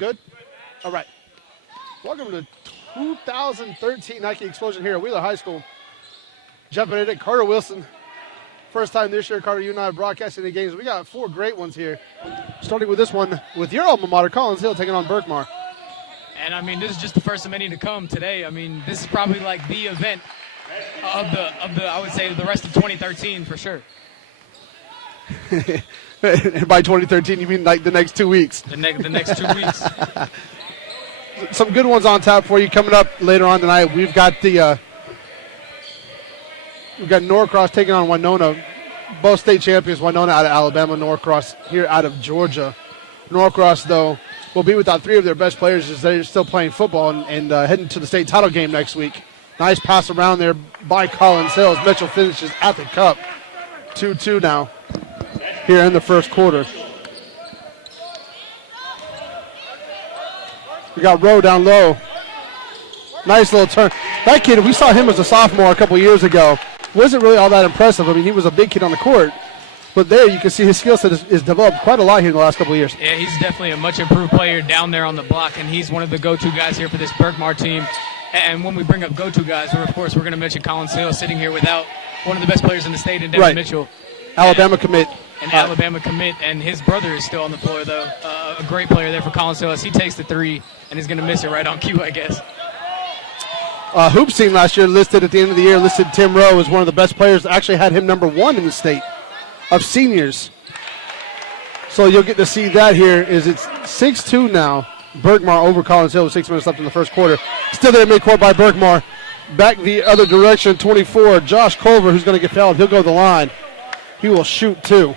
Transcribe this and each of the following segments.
Good? All right. Welcome to 2013 Nike Explosion here at Wheeler High School. Jeff Benedict, Carter Wilson. First time this year, Carter, you and I are broadcasting the games. We got 4 great ones here. Starting with this one with your alma mater, Collins Hill, taking on Berkmar. And, I mean, this is just the first of many to come today. I mean, this is probably like the event of the I would say, the rest of 2013 for sure. And by 2013, you mean like the next 2 weeks? The next 2 weeks. Some good ones on tap for you coming up later on tonight. We've got Norcross taking on Winona. Both state champions, Winona out of Alabama, Norcross here out of Georgia. Norcross, though, will be without 3 of their best players as they're still playing football and heading to the state title game next week. Nice pass around there by Collins Hill as Mitchell finishes at the cup. 2-2 now here in the first quarter. We got Rowe down low. Nice little turn. That kid, we saw him as a sophomore a couple years ago. Wasn't really all that impressive. I mean, he was a big kid on the court. But there you can see his skill set is developed quite a lot here in the last couple of years. Yeah, he's definitely a much improved player down there on the block, and he's one of the go-to guys here for this Berkmar team. And when we bring up go-to guys, we're going to mention Collins Hill sitting here without one of the best players in the state in Devin Mitchell. Alabama commit. Alabama commit, and his brother is still on the floor, though. A great player there for Collins Hill as he takes the 3, and he's going to miss it right on cue, I guess. Hoops team last year listed at the end of the year, listed Tim Rowe as one of the best players. Actually had him number 1 in the state of seniors. So you'll get to see that here. It's 6-2 now. Berkmar over Collins Hill with 6 minutes left in the first quarter. Still there midcourt by Berkmar. Back the other direction, 24. Josh Culver, who's going to get fouled. He'll go to the line. He will shoot 2.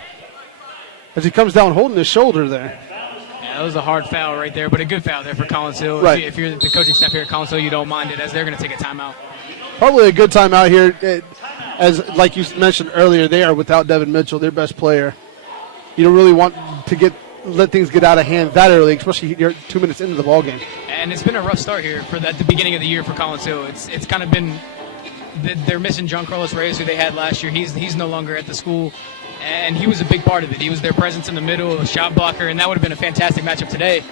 As he comes down holding his shoulder there. Yeah, that was a hard foul right there, but a good foul there for Collins Hill. Right. If you're the coaching staff here at Collins Hill, you don't mind it as they're going to take a timeout. Probably a good timeout here. As like you mentioned earlier, they are without Devin Mitchell, their best player. You don't really want to let things get out of hand that early, especially you're 2 minutes into the ballgame. And it's been a rough start here at the beginning of the year for Collins Hill. It's kind of been they're missing John Carlos Reyes, who they had last year. He's no longer at the school, and he was a big part of it. He was their presence in the middle, a shot blocker, and that would have been a fantastic matchup today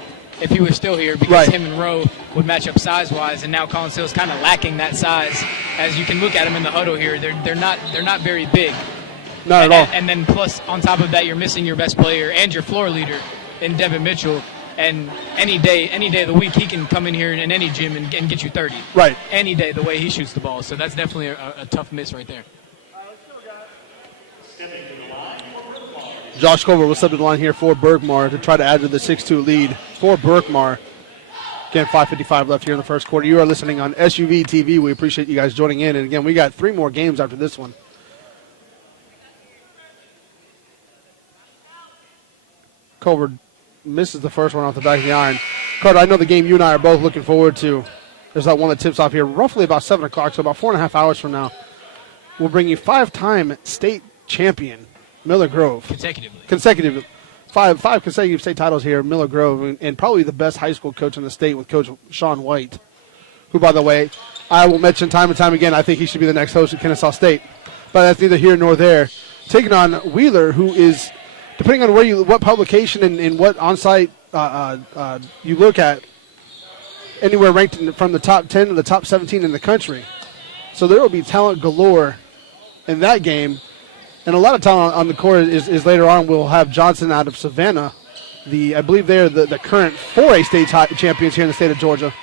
if he was still here, because him and Rowe would match up size-wise, and now Collins Hill is kind of lacking that size. As you can look at him in the huddle here, they're not very big. Not at all. And then plus on top of that, you're missing your best player and your floor leader in Devin Mitchell. And any day of the week, he can come in here in any gym and get you 30. Right. Any day, the way he shoots the ball. So that's definitely a tough miss right there. Josh Culver will step to the line here for Berkmar to try to add to the 6-2 lead for Berkmar. Again, 5:55 left here in the first quarter. You are listening on SUV TV. We appreciate you guys joining in. And again, we got 3 more games after this one. Culver misses the first one off the back of the iron. Carter, I know the game you and I are both looking forward to. There's that one that tips off here roughly about 7 o'clock, so about 4.5 hours from now. We'll bring you 5-time state champion Miller Grove. Consecutively. Five consecutive state titles here, Miller Grove, and probably the best high school coach in the state with Coach Sean White, who, by the way, I will mention time and time again, I think he should be the next host at Kennesaw State. But that's neither here nor there. Taking on Wheeler, who is, depending on what publication and what on-site you look at, anywhere ranked from the top 10 to the top 17 in the country. So there will be talent galore in that game. And a lot of talent on the court is later on. We'll have Johnson out of Savannah. I believe they're the current 4A state champions here in the state of Georgia.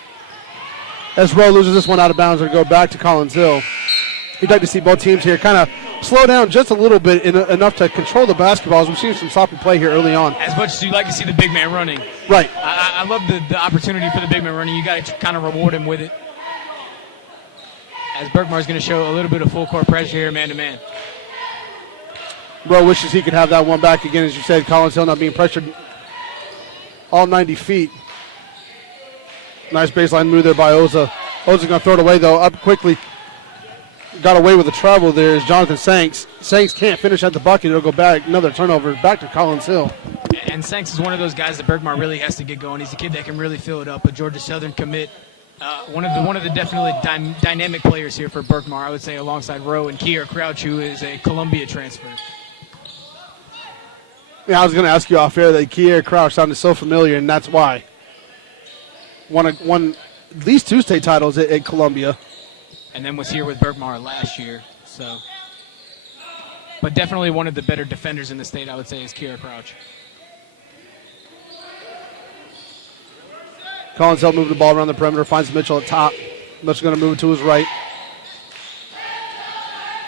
As Rowe loses this one out of bounds and go back to Collins Hill. You'd like to see both teams here kind of slow down just a little bit enough to control the basketballs. We've seen some sloppy play here early on. As much as you like to see the big man running. Right. I love the opportunity for the big man running. You got to kind of reward him with it. As Berkmar's going to show a little bit of full court pressure here, man-to-man. Rowe wishes he could have that one back again, as you said. Collins Hill not being pressured all 90 feet. Nice baseline move there by Oza. Oza's going to throw it away, though, up quickly. Got away with the travel there is Jonathan Sanks. Sanks can't finish at the bucket. It'll go back. Another turnover back to Collins Hill. And Sanks is one of those guys that Berkmar really has to get going. He's a kid that can really fill it up. A Georgia Southern commit. One of the definitely dynamic players here for Berkmar, I would say, alongside Rowe and Kier Crouch, who is a Columbia transfer. Yeah, I was going to ask you off air that Kier Crouch sounded so familiar, and that's why. won at least 2 state titles at Columbia. And then was here with Berkmar last year. So, but definitely one of the better defenders in the state, I would say, is Kira Crouch. Collins Hill moving the ball around the perimeter, finds Mitchell at top. Mitchell's going to move it to his right.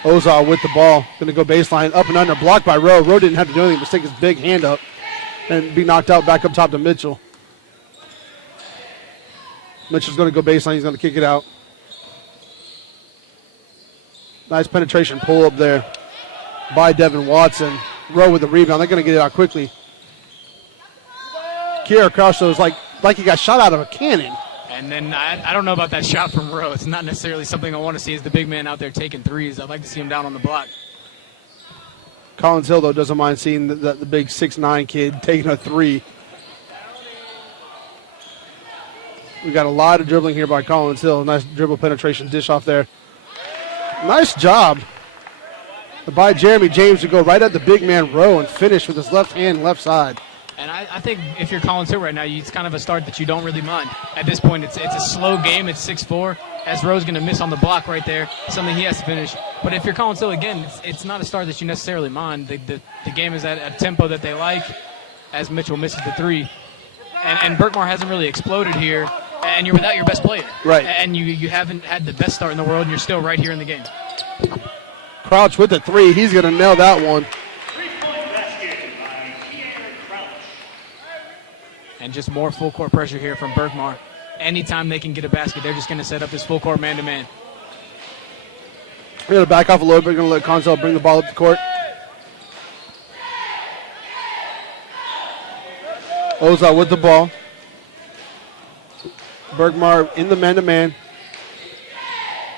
Ozar with the ball, going to go baseline, up and under, blocked by Rowe. Rowe didn't have to do anything but stick his big hand up and be knocked out back up top to Mitchell. Mitchell's going to go baseline, he's going to kick it out. Nice penetration pull up there by Devin Watson. Rowe with the rebound, they're going to get it out quickly. Kira Crouch, though, is like he got shot out of a cannon. And then I don't know about that shot from Rowe. It's not necessarily something I want to see as the big man out there taking threes. I'd like to see him down on the block. Collins Hill, though, doesn't mind seeing the big 6'9" kid taking a three. We got a lot of dribbling here by Collins Hill. Nice dribble penetration dish off there. Nice job by Jeremy James to go right at the big man Rowe and finish with his left hand, left side. And I think if you're Collins Hill right now, it's kind of a start that you don't really mind. At this point, it's a slow game. It's 6-4. As Rowe's going to miss on the block right there, something he has to finish. But if you're Collins Hill, again, it's not a start that you necessarily mind. The game is at a tempo that they like as Mitchell misses the three. And Berkmar hasn't really exploded here, and you're without your best player. Right. And you haven't had the best start in the world, and you're still right here in the game. Crouch with the three. He's going to nail that one. And just more full court pressure here from Berkmar. Anytime they can get a basket, they're just going to set up this full court man-to-man. We're going to back off a little bit. We're going to let Consell bring the ball up the court. Ozar with the ball. Berkmar in the man-to-man.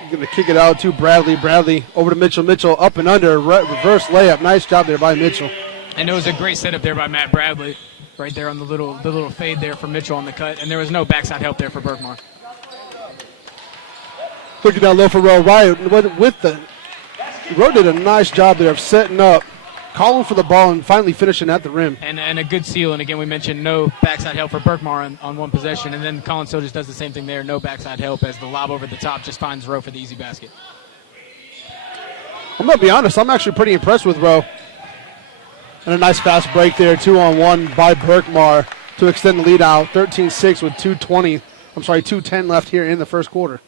Going to kick it out to Bradley. Bradley over to Mitchell. Mitchell up and under. Reverse layup. Nice job there by Mitchell. And it was a great setup there by Matt Bradley. Right there on the little fade there for Mitchell on the cut. And there was no backside help there for Berkmar. Looking down low for Rowe. Rowe did a nice job there of setting up, calling for the ball, and finally finishing at the rim. And a good seal. And again, we mentioned no backside help for Berkmar on one possession. And then Collins Hill just does the same thing there. No backside help as the lob over the top just finds Rowe for the easy basket. I'm going to be honest. I'm actually pretty impressed with Rowe. And a nice fast break there, 2-on-1 by Berkmar to extend the lead out. 13-6 with 2:10 left here in the first quarter.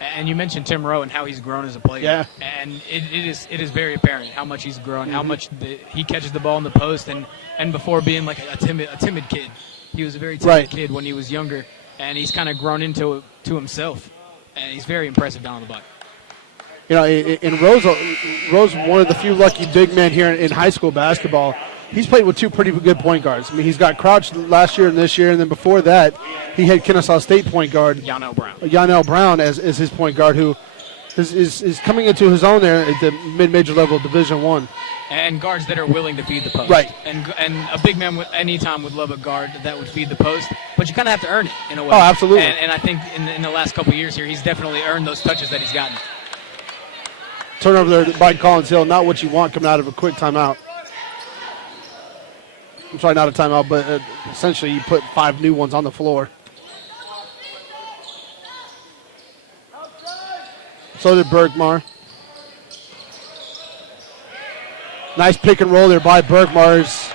And you mentioned Tim Rowe and how he's grown as a player. Yeah. And it is very apparent how much he's grown, how much he catches the ball in the post. And before being like a timid kid, he was a very timid kid when he was younger. And he's kind of grown into himself. And he's very impressive down on the block. You know, and Rowe's one of the few lucky big men here in high school basketball. He's played with two pretty good point guards. I mean, he's got Crouch last year and this year, and then before that, he had Kennesaw State point guard Yonel Brown as his point guard, who is coming into his own there at the mid-major level of Division I. And guards that are willing to feed the post. Right. And a big man anytime would love a guard that would feed the post, but you kind of have to earn it in a way. Oh, absolutely. And I think in the last couple of years here, he's definitely earned those touches that he's gotten. Turnover there by Collins Hill, not what you want coming out of a quick timeout. I'm sorry, not a timeout, but essentially you put 5 new ones on the floor. So did Berkmar. Nice pick and roll there by Berkmar's.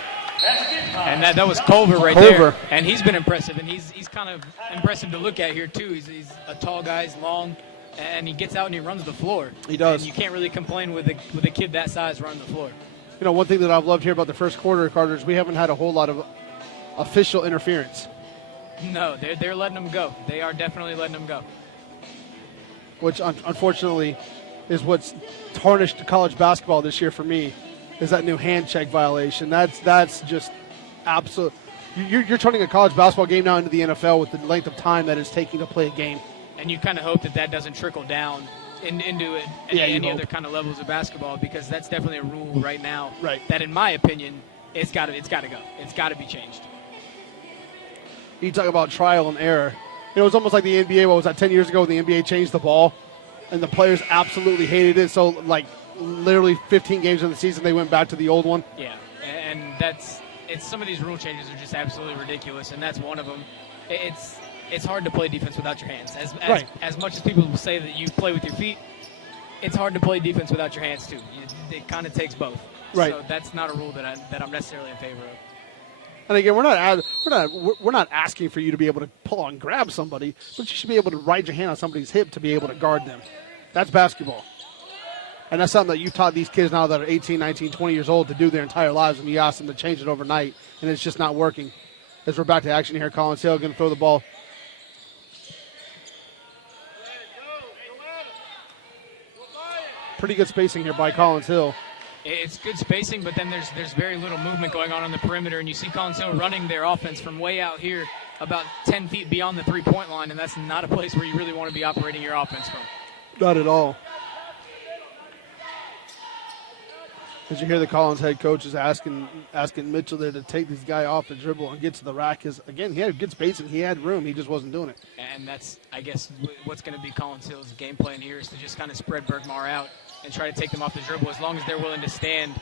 And that was Culver right there. And he's been impressive, and he's kind of impressive to look at here too. He's a tall guy, he's long. And he gets out and he runs the floor. He does. And you can't really complain with a kid that size running the floor. You know, one thing that I've loved here about the first quarter, Carter, is we haven't had a whole lot of official interference. No, they're letting them go. They are definitely letting them go. Which, unfortunately, is what's tarnished college basketball this year for me, is that new hand check violation. That's just absolute. You're turning a college basketball game now into the NFL with the length of time that it's taking to play a game. And you kind of hope that doesn't trickle down into it any other kind of levels of basketball, because that's definitely a rule right now. Right. That, in my opinion, it's got to go. It's got to be changed. You talk about trial and error. You know, it was almost like the NBA. What was that, 10 years ago when the NBA changed the ball, and the players absolutely hated it. So, like, literally 15 games in the season, they went back to the old one. Yeah, and some of these rule changes are just absolutely ridiculous, and that's one of them. it's hard to play defense without your hands. As much as people will say that you play with your feet, it's hard to play defense without your hands too. It kind of takes both. Right. So that's not a rule that I'm necessarily in favor of. And again, we're not asking for you to be able to pull and grab somebody, but you should be able to ride your hand on somebody's hip to be able to guard them. That's basketball. And that's something that you taught these kids now that are 18, 19, 20 years old to do their entire lives, and you ask them to change it overnight, and it's just not working. As we're back to action here, Collins Hill going to throw the ball. Pretty good spacing here by Collins Hill. It's good spacing, but then there's very little movement going on the perimeter, and you see Collins Hill running their offense from way out here, about 10 feet beyond the three-point line, and that's not a place where you really want to be operating your offense from. Not at all. As you hear the Collins head coach is asking Mitchell there to take this guy off the dribble and get to the rack. Because, again, he had good spacing. He had room. He just wasn't doing it. And that's, I guess, what's going to be Collins Hill's game plan here is to just kind of spread Berkmar out and try to take them off the dribble as long as they're willing to stand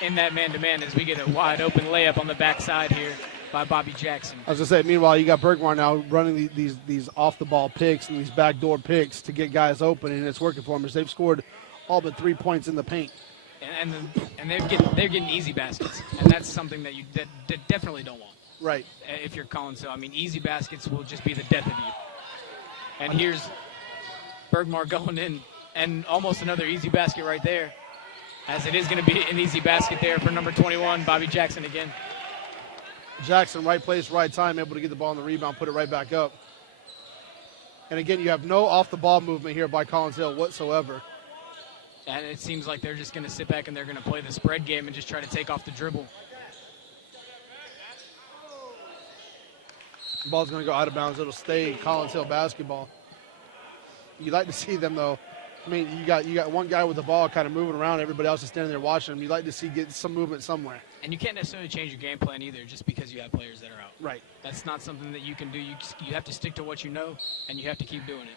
in that man-to-man as we get a wide-open layup on the backside here by Bobby Jackson. I was going to say, meanwhile, you got Berkmar now running these off-the-ball picks and these backdoor picks to get guys open, and it's working for them as they've scored all but 3 points in the paint. And they're getting easy baskets, and that's something that you definitely don't want. Right. If you're Collins Hill. I mean, easy baskets will just be the death of you. And here's Berkmar going in, and almost another easy basket right there, as it is going to be an easy basket there for number 21, Bobby Jackson again. Jackson, right place, right time, able to get the ball on the rebound, put it right back up. And again, you have no off-the-ball movement here by Collins Hill whatsoever. And it seems like they're just going to sit back and they're going to play the spread game and just try to take off the dribble. The ball's going to go out of bounds. It'll stay Collins Hill basketball. You'd like to see them, though. I mean, you got one guy with the ball kind of moving around. Everybody else is standing there watching him. You'd like to see get some movement somewhere. And you can't necessarily change your game plan either just because you have players that are out. Right. That's not something that you can do. You have to stick to what you know, and you have to keep doing it.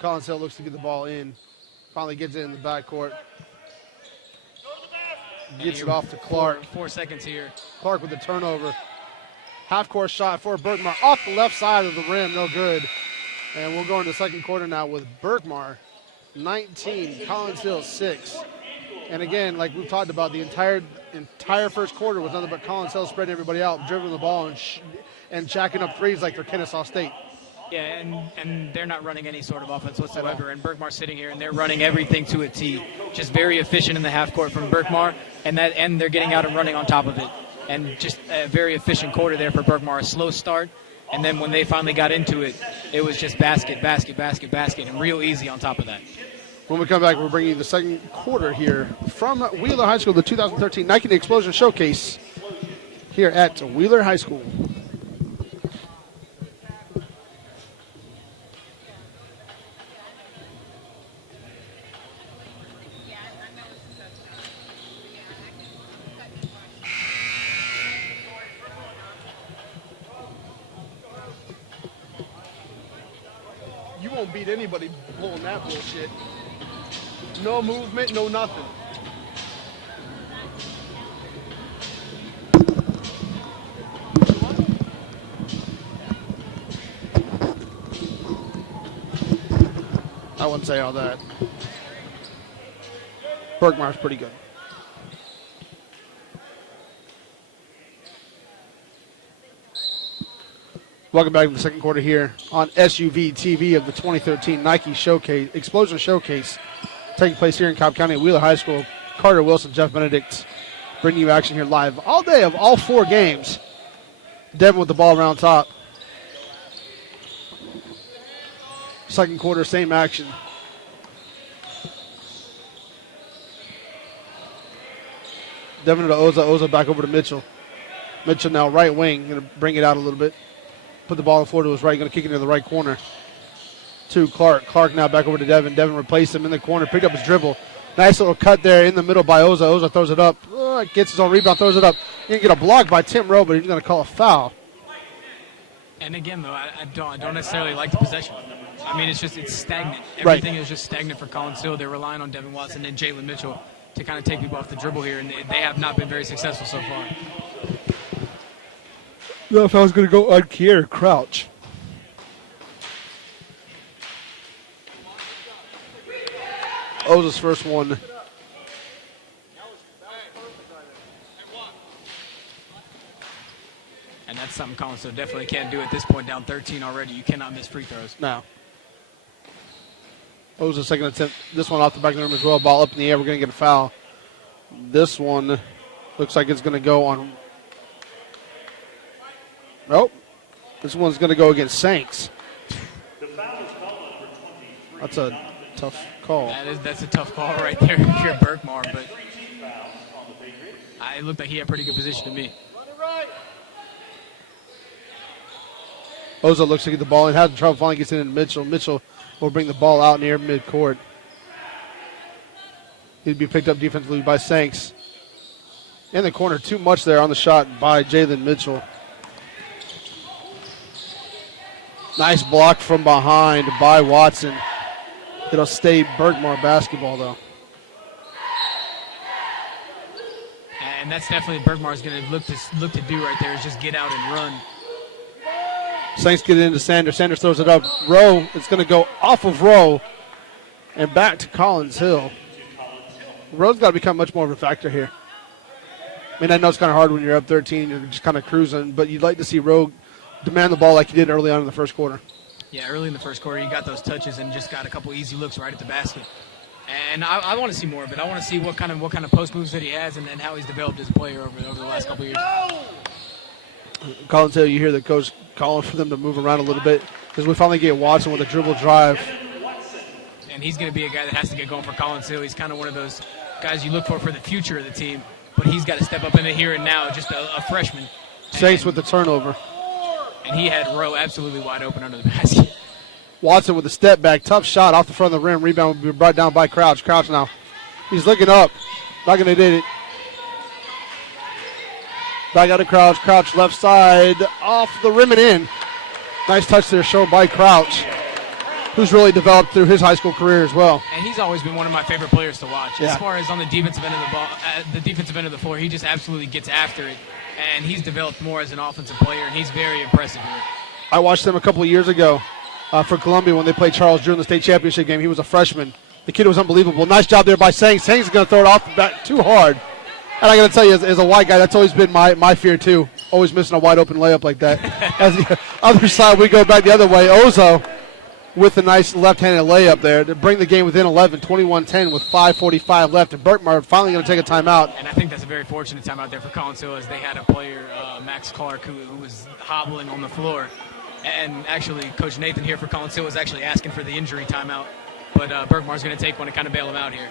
Collins Hill looks to get the ball in. Finally gets it in the backcourt. Gets it off to Clark. 4 seconds here. Clark with the turnover. Half-court shot for Berkmar. Off the left side of the rim. No good. And we'll go into the second quarter now with Berkmar 19, Collins Hill 6. And again, like we've talked about, the entire first quarter was nothing but Collins Hill spreading everybody out, dribbling the ball and jacking up threes like they're Kennesaw State. Yeah, and they're not running any sort of offense whatsoever. And Berkmar's sitting here, and they're running everything to a T. Just very efficient in the half court from Berkmar, and they're getting out and running on top of it. And just a very efficient quarter there for Berkmar. A slow start, and then when they finally got into it, it was just basket, and real easy on top of that. When we come back, we'll bring you the second quarter here from Wheeler High School, the 2013 Nike The Explosion Showcase here at Wheeler High School. You won't beat anybody pulling that bullshit. No movement, no nothing. I wouldn't say all that. Berkmar's pretty good. Welcome back to the second quarter here on SUV TV of the 2013 Nike Showcase, Explosion Showcase, taking place here in Cobb County at Wheeler High School. Carter Wilson, Jeff Benedict, bringing you action here live all day of all four games. Devin with the ball around top. Second quarter, same action. Devin to Oza. Oza back over to Mitchell. Mitchell now right wing, going to bring it out a little bit. Put the ball on the floor to his right, going to kick it into the right corner. To Clark. Clark now back over to Devin. Devin replaced him in the corner, picked up his dribble. Nice little cut there in the middle by Oza. Oza throws it up. Gets his own rebound, throws it up. He's going to get a block by Tim Rowe, but he's going to call a foul. And again, though, I don't necessarily like the possession. I mean, it's stagnant. Everything is just stagnant for Collins Hill. They're relying on Devin Watson and Jalen Mitchell to kind of take people off the dribble here, and they have not been very successful so far. No, if I was going to go on Kier Crouch. Oza's first one. And that's something Collinsville definitely can't do at this point, down 13 already. You cannot miss free throws. No. Oza's second attempt. This one off the back of the rim as well. Ball up in the air. We're going to get a foul. This one looks like it's going to go on. Nope. This one's going to go against Sanks. That's a tough call. That's a tough call right there if you're Berkmar, but it looked like he had pretty good position to me. Oza looks to get the ball in, has trouble finally gets in into Mitchell. Mitchell will bring the ball out near midcourt. He'd be picked up defensively by Sanks. In the corner, too much there on the shot by Jalen Mitchell. Nice block from behind by Watson. It'll stay Berkmar basketball, though. And that's definitely Berkmar's going to look to do right there is just get out and run. Saints get it into Sanders. Sanders throws it up. Rowe, it's going to go off of Rowe and back to Collins Hill. Rowe's got to become much more of a factor here. I mean, I know it's kind of hard when you're up 13, you're just kind of cruising, but you'd like to see Rowe demand the ball like he did early on in the first quarter. Yeah, early in the first quarter, you got those touches and just got a couple easy looks right at the basket. And I want to see more of it. I want to see what kind of post moves that he has and how he's developed as a player over the last couple of years. Collins Hill, you hear the coach calling for them to move around a little bit because we finally get Watson with a dribble drive. And he's going to be a guy that has to get going for Collins Hill. He's kind of one of those guys you look for the future of the team, but he's got to step up in the here and now, just a freshman. Saints with the turnover. And he had Rowe absolutely wide open under the basket. Watson with a step back, tough shot off the front of the rim. Rebound will be brought down by Crouch. Crouch now, he's looking up, not going to get it. Back out to Crouch. Crouch left side, off the rim and in. Nice touch there shown by Crouch, who's really developed through his high school career as well. And he's always been one of my favorite players to watch. Yeah. As far as on the defensive end of the ball, the defensive end of the floor, he just absolutely gets after it. And he's developed more as an offensive player, and he's very impressive here. I watched him a couple of years ago for Columbia when they played Charles during the state championship game. He was a freshman. The kid was unbelievable. Nice job there by Sangs. Sangs is going to throw it off the back too hard. And I got to tell you, as a white guy, that's always been my fear too. Always missing a wide open layup like that. As the other side, we go back the other way. Ozo with a nice left-handed layup there to bring the game within 11, 21-10 with 5:45 left. And Berkmar finally going to take a timeout. And I think that's a very fortunate timeout there for Collins Hill, as they had a player, Max Clark, who was hobbling on the floor. And actually, Coach Nathan here for Collins Hill was actually asking for the injury timeout. But Berkmar's going to take one to kind of bail him out here.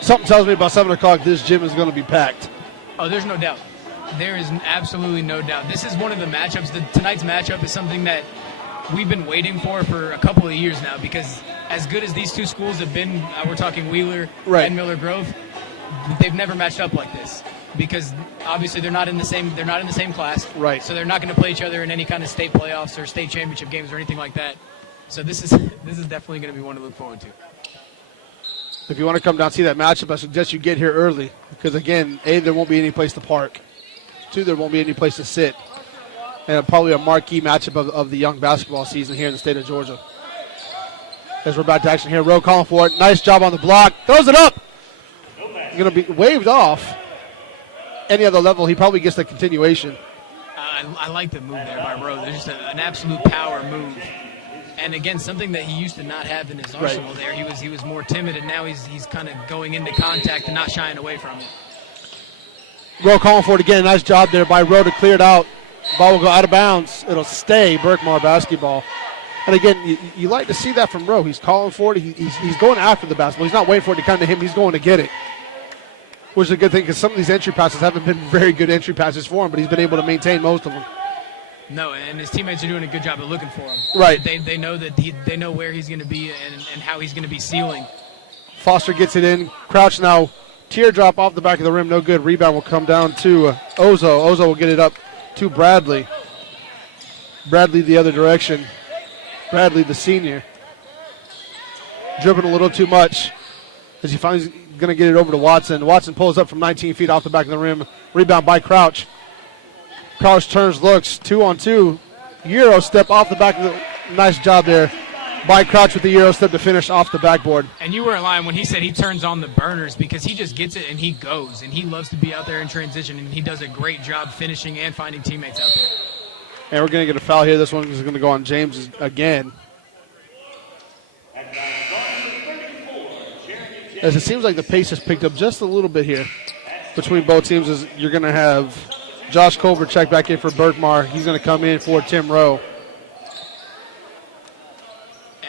Something tells me about 7 o'clock this gym is going to be packed. Oh, there's no doubt. There is absolutely no doubt. This is one of the matchups. Tonight's matchup is something that we've been waiting for a couple of years now, because as good as these two schools have been, we're talking Wheeler and Miller Grove, they've never matched up like this, because obviously they're not in the same class. Right. So they're not going to play each other in any kind of state playoffs or state championship games or anything like that. So this is definitely going to be one to look forward to. If you want to come down and see that matchup, I suggest you get here early because, again, A, there won't be any place to park. 2, there won't be any place to sit. And probably a marquee matchup of the young basketball season here in the state of Georgia. As we're back to action here, Rowe calling for it. Nice job on the block. Throws it up. Going to be waved off. Any other level, he probably gets the continuation. I like the move there by Rowe. There's just an absolute power move. And again, something that he used to not have in his arsenal there. He was more timid, and now he's kind of going into contact and not shying away from it. Rowe calling for it again. Nice job there by Rowe to clear it out. Ball will go out of bounds. It'll stay Berkmar basketball. And again, you like to see that from Rowe. He's calling for it. He's going after the basketball. He's not waiting for it to come to him. He's going to get it, which is a good thing because some of these entry passes haven't been very good entry passes for him, but he's been able to maintain most of them. No, and his teammates are doing a good job of looking for him. Right. They know that they know where he's going to be and how he's going to be sealing. Foster gets it in. Crouch now Teardrop off the back of the rim, no good. Rebound will come down to Ozo. Ozo will get it up to Bradley. Bradley the other direction. Bradley, the senior. Dribbling a little too much as he finally going to get it over to Watson. Watson pulls up from 19 feet off the back of the rim. Rebound by Crouch. Crouch turns, looks, 2-on-2. Euro step off the back of the. Nice job there by Crouch with the Euro step to finish off the backboard. And you weren't lying when he said he turns on the burners because he just gets it and he goes. And he loves to be out there in transition, and he does a great job finishing and finding teammates out there. And we're going to get a foul here. This one is going to go on James again. As it seems like the pace has picked up just a little bit here between both teams, as you're going to have Josh Culver check back in for Berkmar. He's going to come in for Tim Rowe.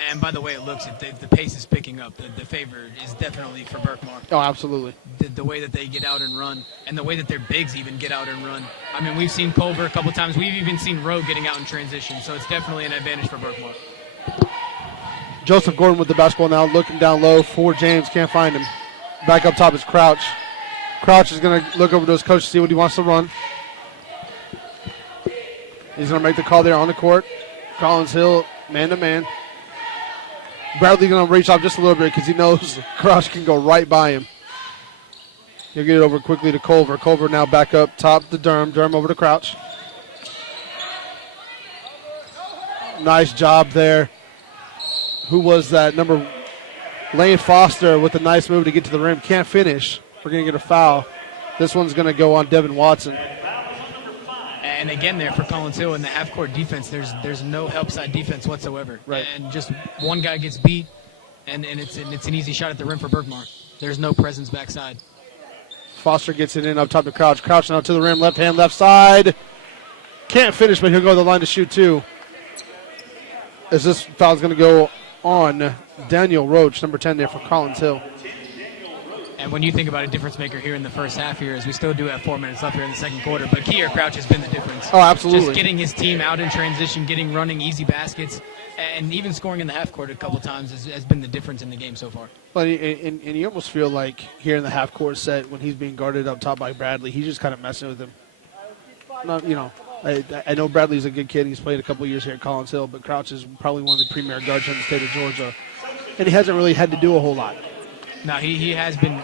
And by the way it looks, the pace is picking up. The favor is definitely for Berkmar. Oh, absolutely. The way that they get out and run, and the way that their bigs even get out and run. I mean, we've seen Culver a couple times. We've even seen Rowe getting out in transition, so it's definitely an advantage for Berkmar. Joseph Gordon with the basketball now, looking down low for James. Can't find him. Back up top is Crouch. Crouch is going to look over to his coach to see what he wants to run. He's going to make the call there on the court. Collins Hill, man-to-man. Bradley going to reach off just a little bit because he knows Crouch can go right by him. He'll get it over quickly to Culver. Culver now back up top to Durham. Durham over to Crouch. Nice job there. Who was that? Lane Foster with a nice move to get to the rim. Can't finish. We're going to get a foul. This one's going to go on Devin Watson. And again there for Collins Hill in the half-court defense, there's no help side defense whatsoever. Right. And just one guy gets beat, and it's an easy shot at the rim for Berkmar. There's no presence backside. Foster gets it in up top to Crouch. Crouch now to the rim, left hand, left side. Can't finish, but he'll go to the line to shoot two. As this foul's going to go on Daniel Roach, number 10 there for Collins Hill. And when you think about a difference maker here in the first half here, as we still do have 4 minutes left here in the second quarter, but Kier Crouch has been the difference. Oh, absolutely. Just getting his team out in transition, getting running easy baskets, and even scoring in the half court a couple times has been the difference in the game so far. But and you almost feel like here in the half court set when he's being guarded up top by Bradley, he's just kind of messing with him. I know Bradley's a good kid. He's played a couple years here at Collins Hill, but Crouch is probably one of the premier guards in the state of Georgia, and he hasn't really had to do a whole lot. No, he has been,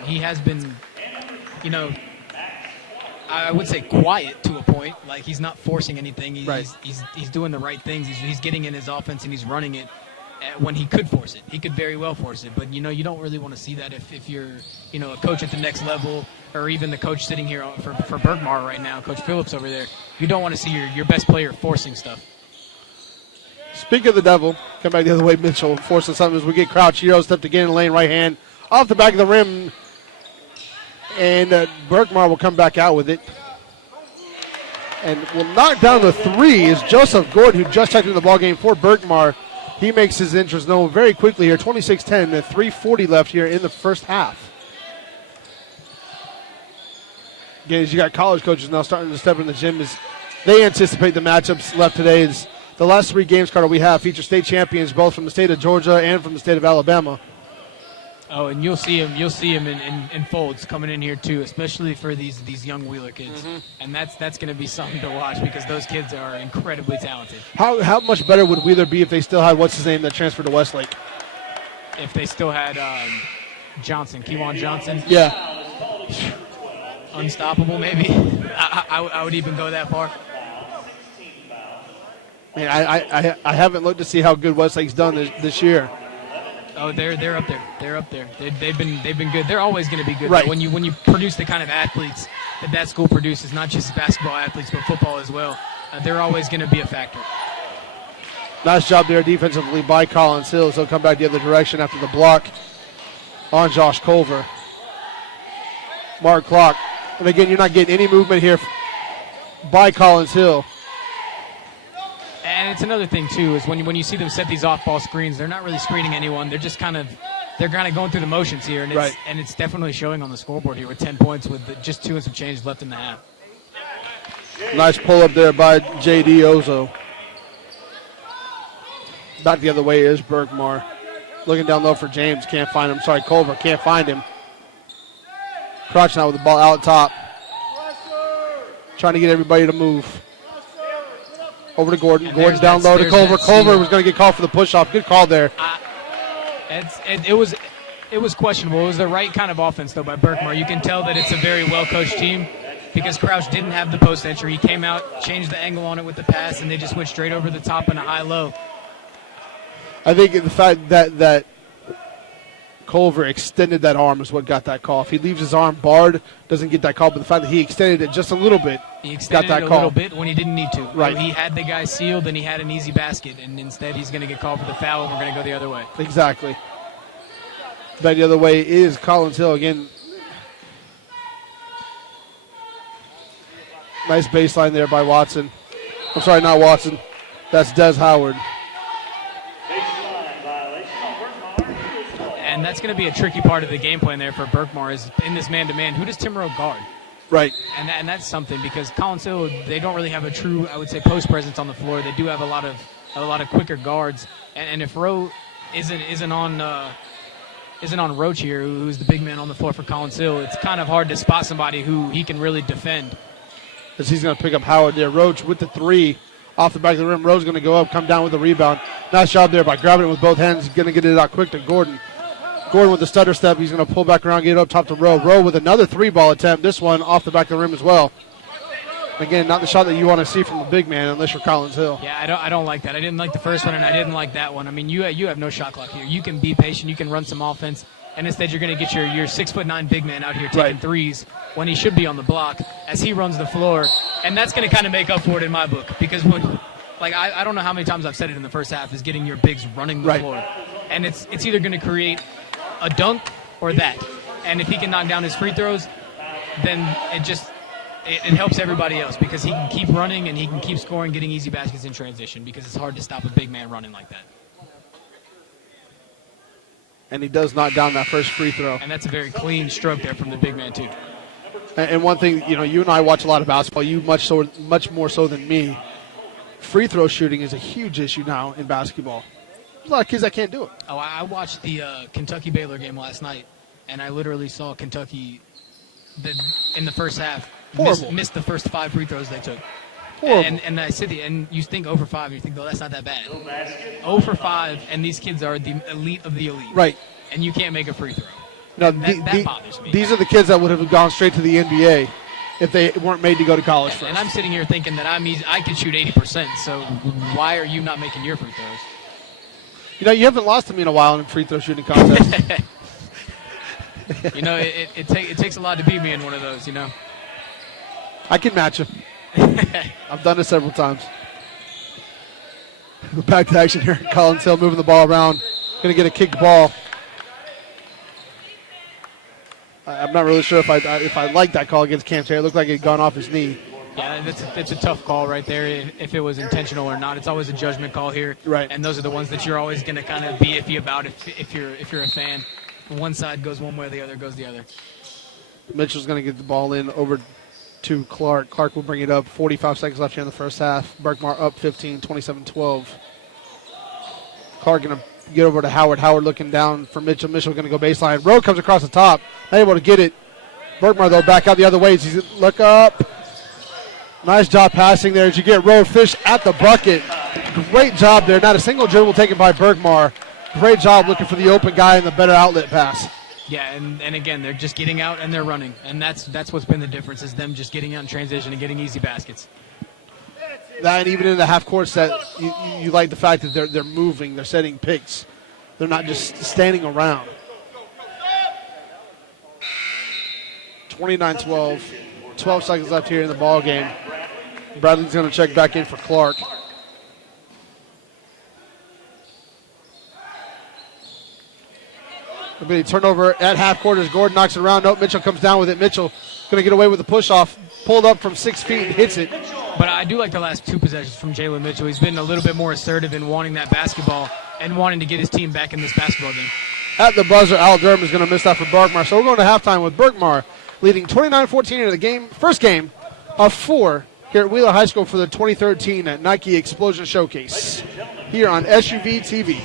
I would say quiet to a point. Like, he's not forcing anything. Right. He's doing the right things. He's getting in his offense, and he's running it when he could force it. He could very well force it. But, you don't really want to see that if you're, a coach at the next level, or even the coach sitting here for Berkmar right now, Coach Phillips over there. You don't want to see your best player forcing stuff. Speaking of the devil, come back the other way, Mitchell forcing something as we get Crouch. Euro step to get in the lane, right hand, off the back of the rim, and Berkmar will come back out with it. And will knock down the three is Joseph Gordon, who just checked into the ballgame for Berkmar. He makes his interest known very quickly here, 26-10, 3:40 left here in the first half. Again, as you got college coaches now starting to step in the gym as they anticipate the matchups left today. Is the last three games, Carter, we have feature state champions both from the state of Georgia and from the state of Alabama. Oh, and you'll see him in folds coming in here too, especially for these young Wheeler kids. Mm-hmm. And that's going to be something to watch because those kids are incredibly talented. How much better would Wheeler be if they still had what's his name that transferred to Westlake? If they still had Johnson, Kewan Johnson. Yeah. Unstoppable, maybe. I would even go that far. Man, I haven't looked to see how good Westlake's done this year. Oh, they're up there. They're up there. They've been good. They're always going to be good. Right. But when you produce the kind of athletes that school produces, not just basketball athletes but football as well, they're always going to be a factor. Nice job there defensively by Collins Hill. So he'll come back the other direction after the block on Josh Culver. Mark clock. And again, you're not getting any movement here by Collins Hill. And it's another thing too is when you see them set these off-ball screens, they're not really screening anyone. They're just kind of going through the motions here, and it's definitely showing on the scoreboard here with 10 points with just 2 and some change left in the half. Nice pull up there by J.D. Ozo. Back the other way is Berkmar. Looking down low for James, can't find him. Sorry, Culver can't find him. Crouching out with the ball out top. Trying to get everybody to move. Over to Gordon. And Gordon down low to Culver. Culver was going to get called for the push-off. Good call there. It was questionable. It was the right kind of offense, though, by Berkmar. You can tell that it's a very well-coached team because Crouch didn't have the post entry. He came out, changed the angle on it with the pass, and they just went straight over the top and a high-low. I think the fact that Culver extended that arm is what got that call. If he leaves his arm barred, doesn't get that call. But the fact that he extended it just a little bit, he extended got that it a call. little bit when he didn't need to. Right. He had the guy sealed and he had an easy basket, and instead he's going to get called for the foul, and we're going to go the other way. Exactly. Back the other way is Collins Hill again. Nice baseline there by Watson. I'm sorry, not Watson. That's Des Howard. And that's going to be a tricky part of the game plan there for Berkmar is in this man-to-man. Who does Timro guard? Right. And that's something because Collins Hill, they don't really have a true, I would say, post presence on the floor. They do have a lot of quicker guards. And if Rowe isn't on Roach here, who's the big man on the floor for Collins Hill, it's kind of hard to spot somebody who he can really defend. As he's going to pick up Howard there. Roach with the three off the back of the rim. Rowe's going to go up, come down with the rebound. Nice job there by grabbing it with both hands. Going to get it out quick to Gordon. Gordon with the stutter step. He's going to pull back around, get it up top to Rowe. Rowe with another three-ball attempt. This one off the back of the rim as well. Again, not the shot that you want to see from a big man unless you're Collins Hill. Yeah, I don't like that. I didn't like the first one, and I didn't like that one. I mean, you have no shot clock here. You can be patient. You can run some offense. And instead you're going to get your 6'9" big man out here taking threes when he should be on the block as he runs the floor. And that's going to kind of make up for it in my book because I don't know how many times I've said it in the first half is getting your bigs running the floor. And it's either going to create a dunk or that. And if he can knock down his free throws, then it helps everybody else because he can keep running and he can keep scoring, getting easy baskets in transition because it's hard to stop a big man running like that. And he does knock down that first free throw. And that's a very clean stroke there from the big man, too. And one thing, you and I watch a lot of basketball, you much more so than me. Free throw shooting is a huge issue now in basketball. There's a lot of kids that can't do it. Oh, I watched the Kentucky-Baylor game last night, and I literally saw Kentucky in the first half missed the first 5 free throws they took. Horrible. And I sit there, and you think 0 for 5, and you think, oh, that's not that bad. 0 for 5, and these kids are the elite of the elite. Right. And you can't make a free throw. No, that bothers me. These are the kids that would have gone straight to the NBA if they weren't made to go to college first. And I'm sitting here thinking that I could shoot 80%, so why are you not making your free throws? You haven't lost to me in a while in free throw shooting contests. It takes a lot to beat me in one of those, I can match him. I've done it several times. Back to action here. Collins Hill moving the ball around. Going to get a kicked ball. I'm not really sure if I like that call against Cam Taylor. It looked like it had gone off his knee. Yeah, that's a tough call right there if it was intentional or not. It's always a judgment call here. Right. And those are the ones that you're always going to kind of be iffy about if you're a fan. One side goes one way, the other goes the other. Mitchell's going to get the ball in over to Clark. Clark will bring it up. 45 seconds left here in the first half. Berkmar up 15, 27-12. Clark going to get over to Howard. Howard looking down for Mitchell. Mitchell going to go baseline. Rowe comes across the top. Not able to get it. Berkmar, though, back out the other way. Look up. Nice job passing there as you get Rowe Fish at the bucket. Great job there. Not a single dribble taken by Berkmar. Great job looking for the open guy and the better outlet pass. Yeah, and again, they're just getting out and they're running. And that's what's been the difference is them just getting out in transition and getting easy baskets. That, and even in the half court set, you like the fact that they're moving, they're setting picks. They're not just standing around. 29-12. 12 seconds left here in the ball game. Bradley's going to check back in for Clark. A big turnover at half court as Gordon knocks it around. Nope, Mitchell comes down with it. Mitchell going to get away with the push-off. Pulled up from 6 feet and hits it. But I do like the last 2 possessions from Jalen Mitchell. He's been a little bit more assertive in wanting that basketball and wanting to get his team back in this basketball game. At the buzzer, Al Durham is going to miss that for Berkmar. So we're going to halftime with Berkmar leading 29-14 into the game. First game of 4 here at Wheeler High School for the 2013 Nike Explosion Showcase here on SUV TV.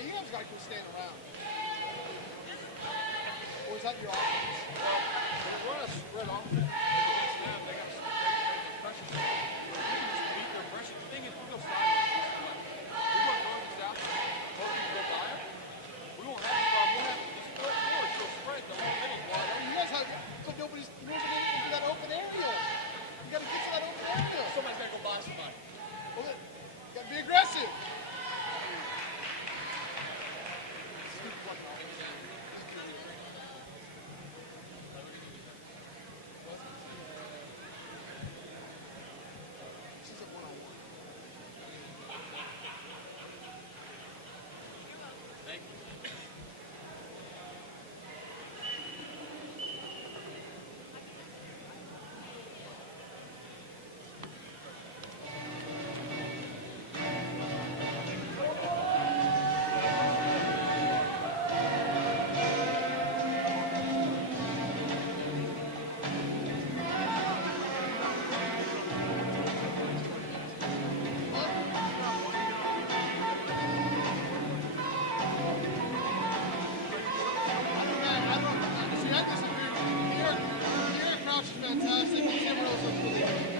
Yeah, you guys got to quit standing around. Or is that your offense? We're on a spread offense. They got to pressure. You can just beat their pressure. The thing is, we go sideways. We go north and south. Both people go by it. We won't have any problem. We'll have to just put forward. So spread the whole middle wide open. You guys have, but nobody's into that open aerial. You got to get to that open aerial. Somebody's got to go by somebody. Well, you got to be aggressive. Fantastic. Everyone else looks really good.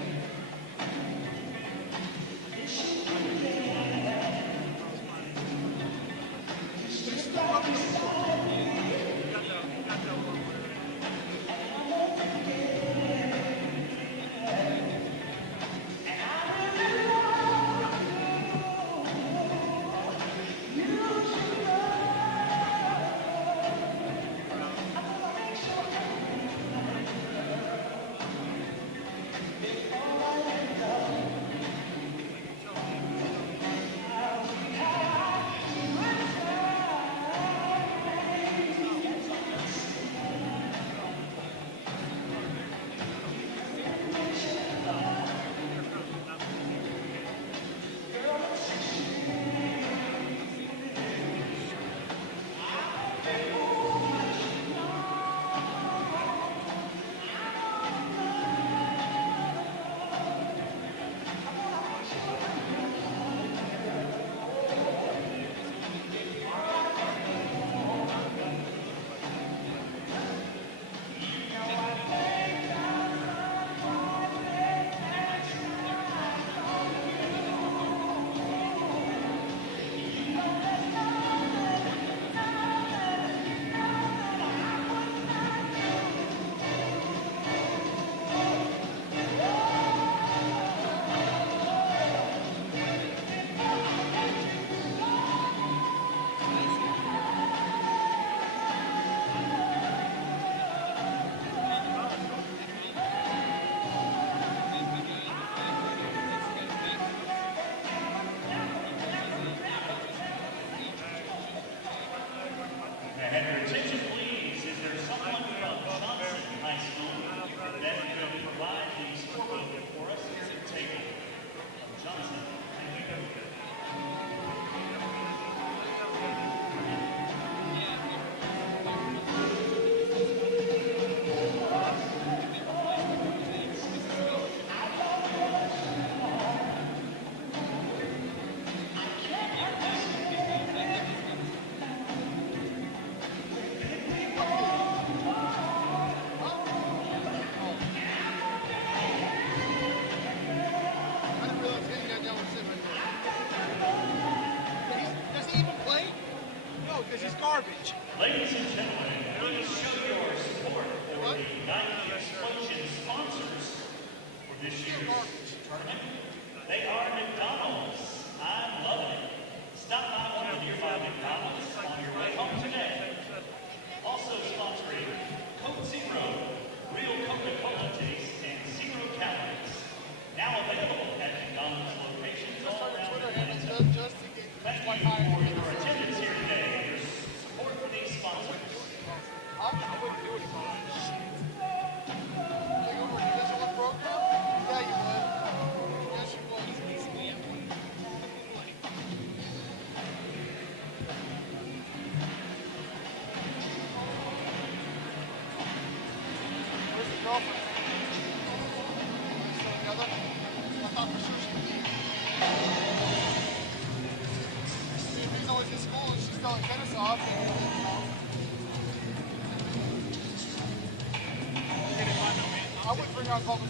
bring out public.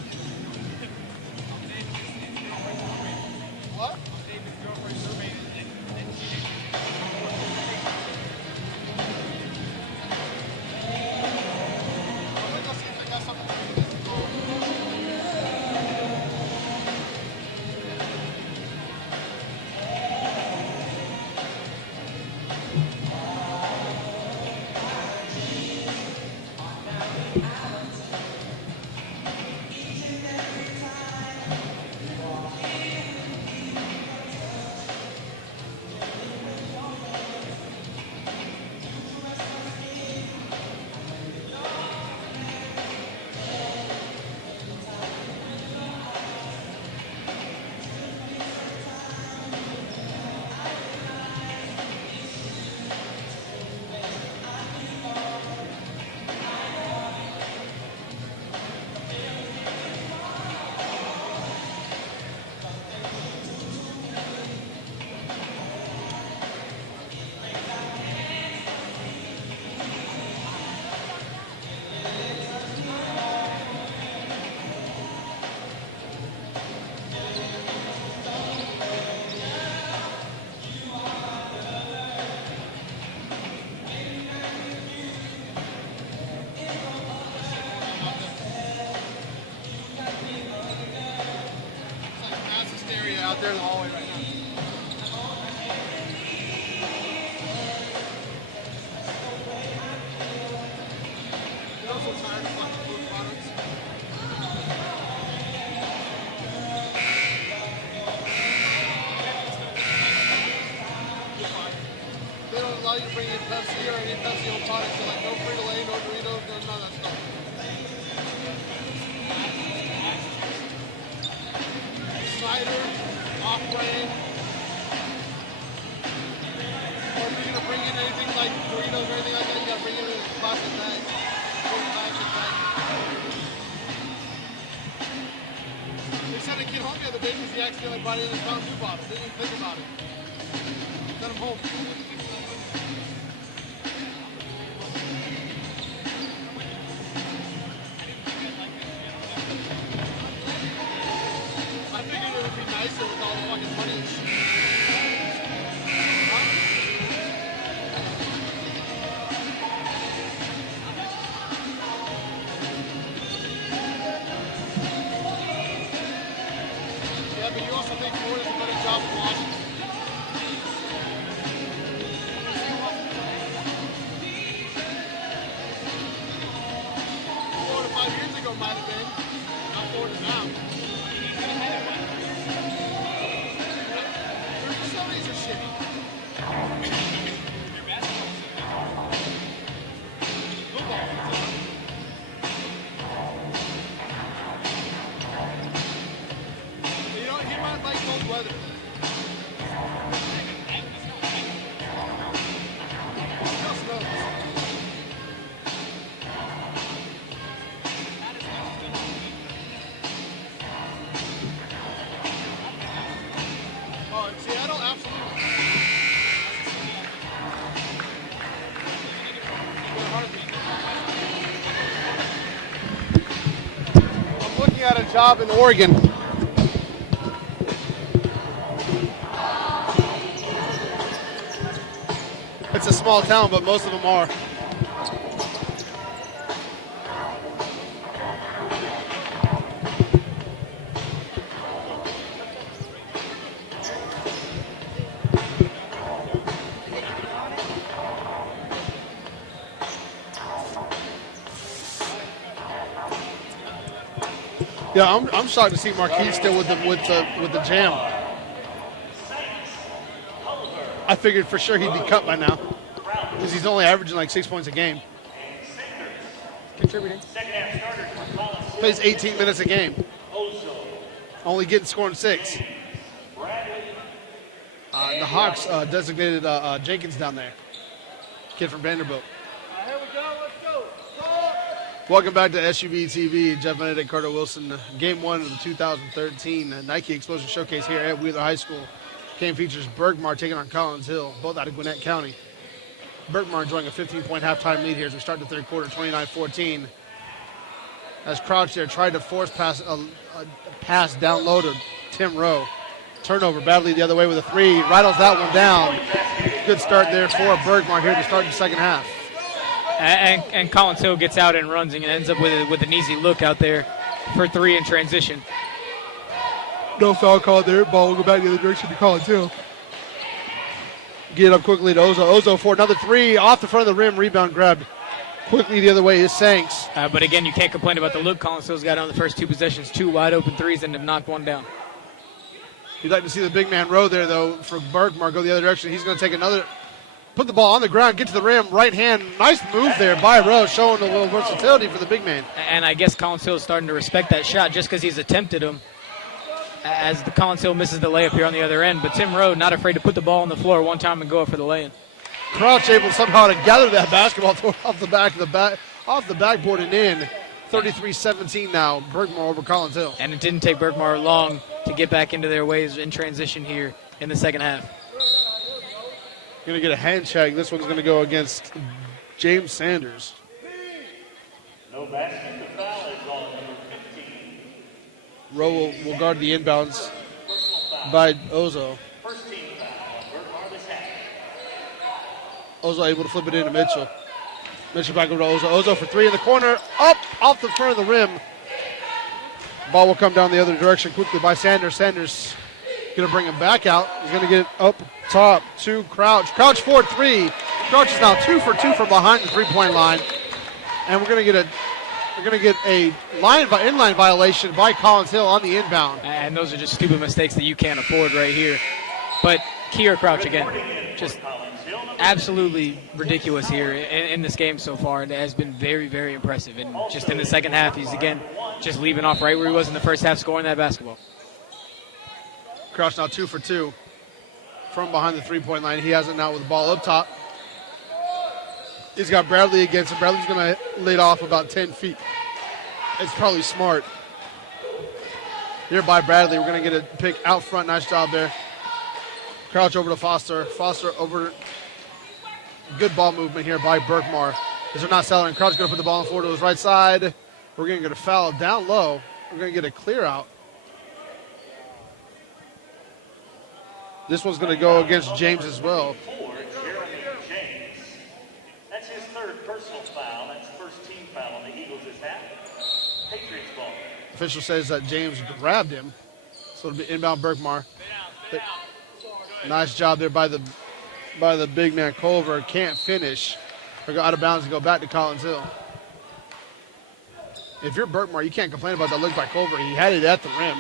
What? Out there in the hallway right now. You're also tired of fucking food products. They don't allow you to bring in Pepsi or any Pepsi-owned products. They're like, no Frito-Lay, no Doritos, no none of that stuff. Cider, off-brand. Or if you're going to bring in anything like Doritos or anything like that, you got to bring it in a plastic bag. They sent a kid home the other day because he accidentally brought in his Mountain Dew bottle. Didn't even think about it. Sent him home. I figured it would be nicer with all the fucking money and shit. Yeah, but you also think Ford does a better job of Washington. 4 to 5 years ago might have been. Not Ford is now. Their facilities are shitty. Football facilities. You know, he might like cold weather. Just knows. Oh, in Seattle, absolutely. With a heartbeat. I'm looking at a job in Oregon. It's a small town, but most of them are. Yeah, I'm shocked to see Marquise still with the jam. I figured for sure he'd be cut by now because he's only averaging like 6 points a game. Contributing. Plays 18 minutes a game. Only scoring 6. The Hawks designated Jenkins down there. Kid from Vanderbilt. Here we go, let's go. Welcome back to SUV TV. Jeff Benedict, Carter Wilson. Game 1 of the 2013 Nike Explosion Showcase here at Wheeler High School. Game features Berkmar taking on Collins Hill, both out of Gwinnett County. Berkmar enjoying a 15-point halftime lead here as we start the third quarter, 29-14. as Crouch there tried to force pass a pass down low to Tim Rowe. Turnover, Bradley the other way with a three. Rattles that one down. Good start there for Berkmar here to start the second half. And Collins Hill gets out and runs and ends up with an easy look out there for three in transition. No foul call there. Ball will go back the other direction to Collins Hill. Get it up quickly to Ozo. Ozo for another three off the front of the rim. Rebound grabbed quickly the other way is Sanks. But again, you can't complain about the look Collins Hill's got on the first two possessions. Two wide open threes and have knocked one down. You'd like to see the big man Rowe there, though, for Berkmar go the other direction. He's going to take another, put the ball on the ground, get to the rim, right hand. Nice move there by Rowe, showing a little versatility for the big man. And I guess Collins Hill is starting to respect that shot just because he's attempted them. As the Collins Hill misses the layup here on the other end. But Tim Rowe not afraid to put the ball on the floor one time and go up for the lay-in. Crouch able somehow to gather that basketball, throw it off the backboard and in. 33-17 now. Berkmar over Collins Hill. And it didn't take Berkmar long to get back into their ways in transition here in the second half. Going to get a hand check. This one's going to go against James Sanders. No basket. The foul is on number 15. Rowe will guard the inbounds by Ozo. First team foul on Berkmar this half. Ozo able to flip it into Mitchell. Mitchell back over to Ozo. Ozo for three in the corner. Up off the front of the rim. Ball will come down the other direction quickly by Sanders. Sanders going to bring him back out. He's going to get it up top to Crouch. Crouch 4-3. Crouch is now 2 for 2 from behind the three-point line. And we're going to get a inline violation by Collins Hill on the inbound. And those are just stupid mistakes that you can't afford right here. But Kier Crouch again, just absolutely ridiculous here in this game so far. It has been very, very impressive. And just in the second half, he's again just leaving off right where he was in the first half, scoring that basketball. Crouch now 2 for 2 from behind the three-point line. He has it now with the ball up top. He's got Bradley against him. Bradley's going to lead off about 10 feet. It's probably smart. Here by Bradley. We're going to get a pick out front. Nice job there. Crouch over to Foster. Foster over. Good ball movement here by Berkmar. As they're not settling. Crouch going to put the ball on the floor to his right side. We're going to get a foul down low. We're going to get a clear out. This one's going to go against James as well. James. That's his third personal foul. That's the first team foul on the Eagles this half. Patriots ball. Official says that James grabbed him. So it'll be inbound Berkmar. Nice job there by the big man Culver. Can't finish. Or go out of bounds and go back to Collins Hill. If you're Berkmar, you can't complain about that look by Culver. He had it at the rim.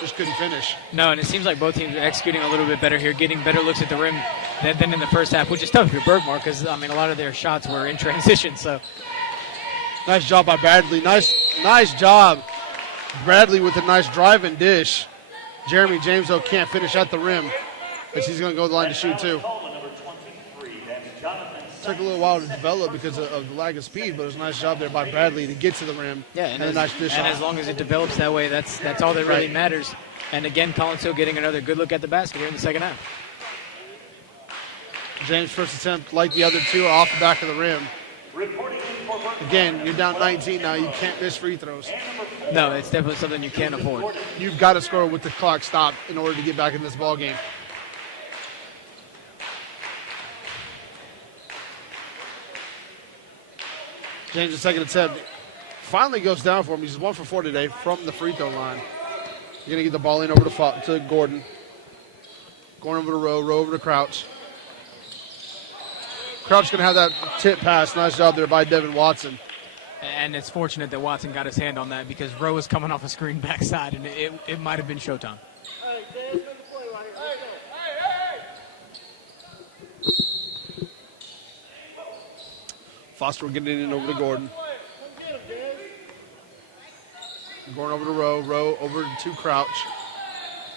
Just couldn't finish. No, and it seems like both teams are executing a little bit better here, getting better looks at the rim than in the first half, which is tough for Berkmar because, I mean, a lot of their shots were in transition. So nice job by Bradley. Nice job. Bradley with a nice drive and dish. Jeremy James, though, can't finish at the rim. As he's going to go to the line to shoot, too. Took a little while to develop because of the lack of speed, but it was a nice job there by Bradley to get to the rim. Yeah, and a nice dish and off. as long as it develops that way, that's all that really matters. And again, Collins Hill getting another good look at the basket here in the second half. James' first attempt, like the other two, off the back of the rim. Again, you're down 19 now. You can't miss free throws. No, it's definitely something you can't afford. You've got to score with the clock stopped in order to get back in this ball game. James' second attempt finally goes down for him. He's 1 for 4 today from the free throw line. He's going to get the ball in over to Gordon. Going over to Rowe over to Crouch. Crouch going to have that tip pass. Nice job there by Devin Watson. And it's fortunate that Watson got his hand on that because Rowe was coming off a screen backside, and it might have been showtime. Foster getting it in over to Gordon. Gordon over to Rowe. Rowe over to Crouch.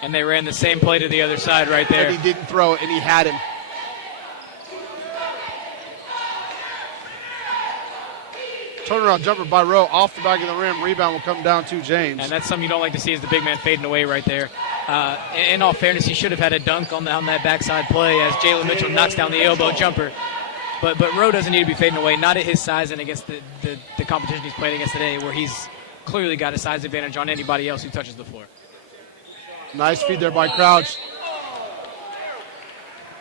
And they ran the same play to the other side right there. And he didn't throw it, and he had him. Turnaround jumper by Rowe off the back of the rim. Rebound will come down to James. And that's something you don't like to see is the big man fading away right there. In all fairness, he should have had a dunk on that backside play as Jalen Mitchell knocks down the elbow jumper. But Rowe doesn't need to be fading away, not at his size and against the competition he's playing against today, where he's clearly got a size advantage on anybody else who touches the floor. Nice feed there by Crouch.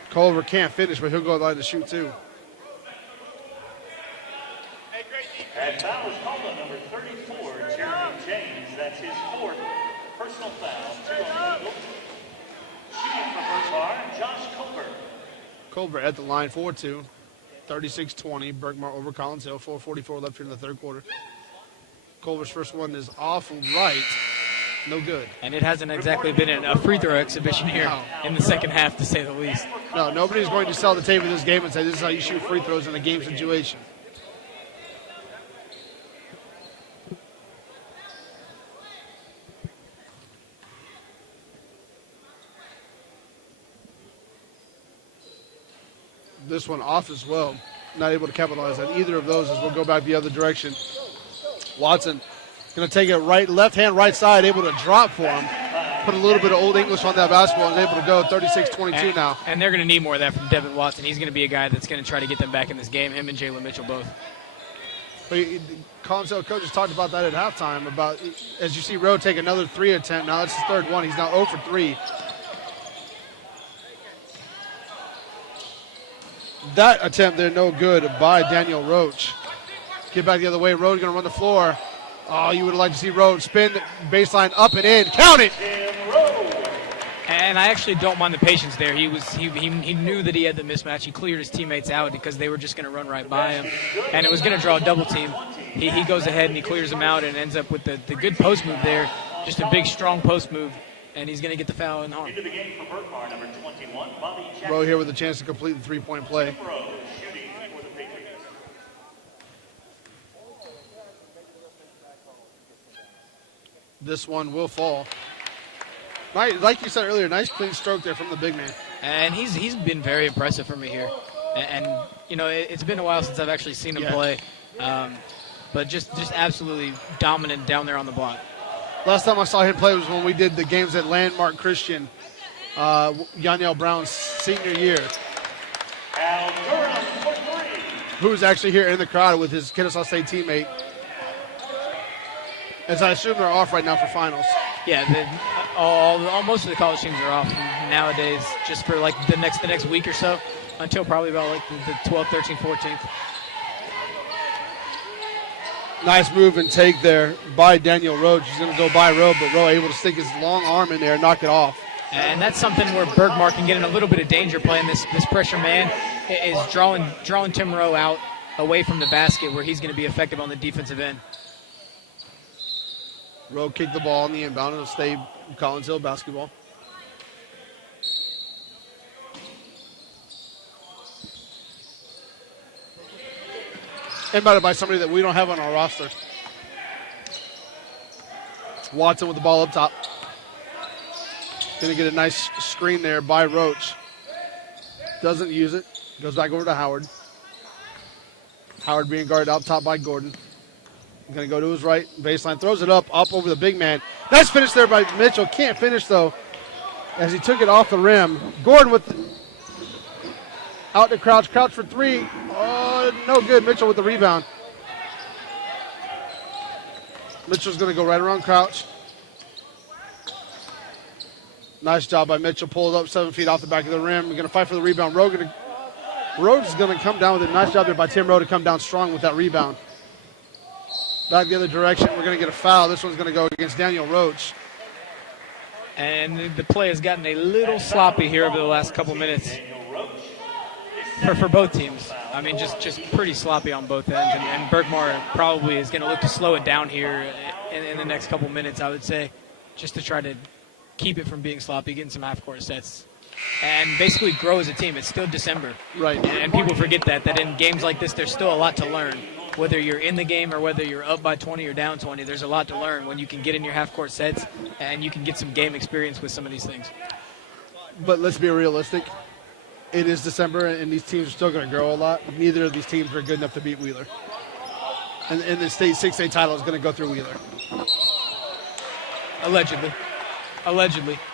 Culver can't finish, but he'll go line to shoot too. And foul is called on number 34, Jeremy James. That's his fourth personal foul. 2 on the Eagles. Shooting for Berkmar, Josh Culver. Culver at the line, 4-2. 36-20. Berkmar over Collins Hill. 4:44 left here in the third quarter. Culver's first one is off right. No good. And it hasn't exactly been a free throw exhibition here in the second half, to say the least. No, nobody's going to sell the tape of this game and say this is how you shoot free throws in a game situation. This one off as well. Not able to capitalize on either of those as we'll go back the other direction. Watson going to take it left hand, right side, able to drop for him. Put a little bit of Old English on that basketball and is able to go 36-22 now. And they're going to need more of that from Devin Watson. He's going to be a guy that's going to try to get them back in this game, him and Jalen Mitchell both. But Collins Hill coaches talked about that at halftime, about as you see Rowe take another 3 attempt. Now that's his third one. He's now 0 for 3. That attempt there, no good by Daniel Roach. Get back the other way. Roach going to run the floor. Oh, you would like to see Roach spin baseline up and in. Count it! And I actually don't mind the patience there. He knew that he had the mismatch. He cleared his teammates out because they were just going to run right by him. And it was going to draw a double team. He goes ahead and he clears them out and ends up with the good post move there. Just a big, strong post move. And he's going to get the foul in harm. Into the game for Berkmar, number 21, Bobby Jackson. Rowe here with a chance to complete the three-point play. Rowe shooting for the Patriots. This one will fall. Like you said earlier, nice clean stroke there from the big man. And he's been very impressive for me here. And you know, it's been a while since I've actually seen him play. But just absolutely dominant down there on the block. Last time I saw him play was when we did the games at Landmark Christian, Yaniel Brown's senior year. Al Durham for 3. Who was actually here in the crowd with his Kennesaw State teammate. As I assume they're off right now for finals. Yeah, most of the college teams are off nowadays, just for like the next week or so, until probably about like the 12th, 13th, 14th. Nice move and take there by Daniel Roach. He's going to go by Rowe, but Rowe able to stick his long arm in there and knock it off. And that's something where Berkmar can get in a little bit of danger playing this pressure man, is drawing Tim Rowe out away from the basket where he's going to be effective on the defensive end. Rowe kicked the ball on the inbound. It'll stay Collins Hill basketball. Inbounded by somebody that we don't have on our roster. Watson with the ball up top. Going to get a nice screen there by Roach. Doesn't use it. Goes back over to Howard. Howard being guarded up top by Gordon. Going to go to his right baseline. Throws it up over the big man. Nice finish there by Mitchell. Can't finish, though, as he took it off the rim. Gordon with out to Crouch. Crouch for 3. Oh, no good. Mitchell with the rebound. Mitchell's going to go right around Crouch. Nice job by Mitchell. Pulled up 7 feet off the back of the rim. We're going to fight for the rebound. Rhodes is going to come down with a nice job there by Tim Rowe to come down strong with that rebound. Back the other direction. We're going to get a foul. This one's going to go against Daniel Roach. And the play has gotten a little sloppy here over the last couple minutes for both teams. I mean, just pretty sloppy on both ends. And Berkmar probably is going to look to slow it down here in the next couple minutes, I would say, just to try to keep it from being sloppy, getting some half-court sets, and basically grow as a team. It's still December. Right. And people forget that in games like this, there's still a lot to learn. Whether you're in the game or whether you're up by 20 or down 20, there's a lot to learn when you can get in your half-court sets and you can get some game experience with some of these things. But let's be realistic. It is December, and these teams are still going to grow a lot. Neither of these teams are good enough to beat Wheeler. And the state 6A title is going to go through Wheeler. Allegedly.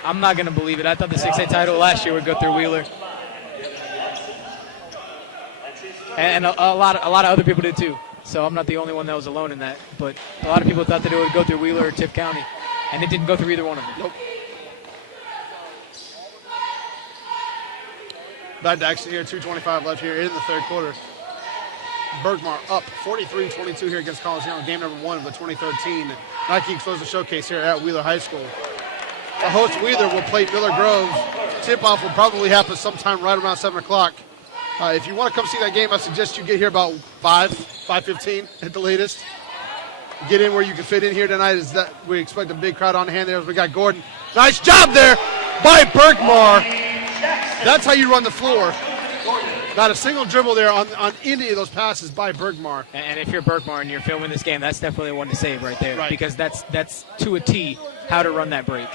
I'm not going to believe it. I thought the 6A title last year would go through Wheeler. And a lot of other people did too. so I'm not the only one that was alone in that. But a lot of people thought that it would go through Wheeler or Tift County, and it didn't go through either one of them. Nope. Back to action here, 2:25 left here in the third quarter. Berkmar up 43-22 here against College Hill in game number 1 of the 2013 Nike Explosive Showcase here at Wheeler High School. The host Wheeler will play Miller Grove. Tip-off will probably happen sometime right around 7 o'clock. If you want to come see that game, I suggest you get here about 5:15 at the latest. Get in where you can fit in here tonight. Is that we expect a big crowd on hand there as we got Gordon. Nice job there by Berkmar. That's how you run the floor. Not a single dribble there on any of those passes by Berkmar. And if you're Berkmar and you're filming this game, that's definitely one to save right there. Right. Because that's to a T how to run that break.